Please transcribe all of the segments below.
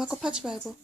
엄마 거 파지 말고.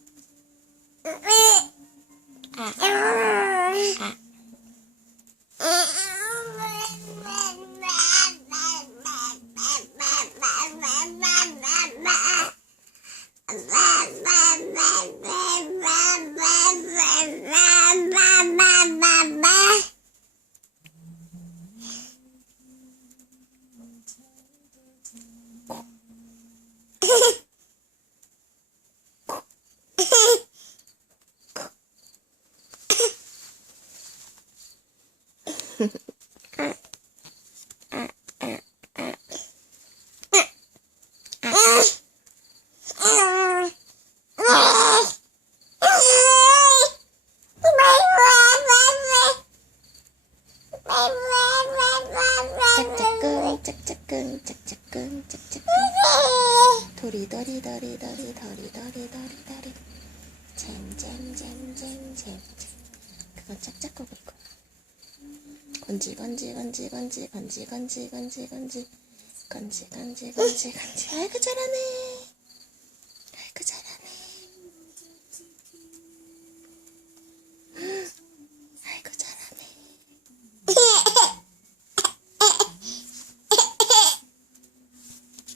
짝짝꿍 짝짝꿍 짝짝꿍 짝짝꿍 도리도리 도리도리 도리도리 도리도리 잼잼잼잼잼잼 그건 짝짝꿍이고 건지 건지 건지 건지 건지 건지 건지 건지 건지 건지 건지 건지 아이고 잘하네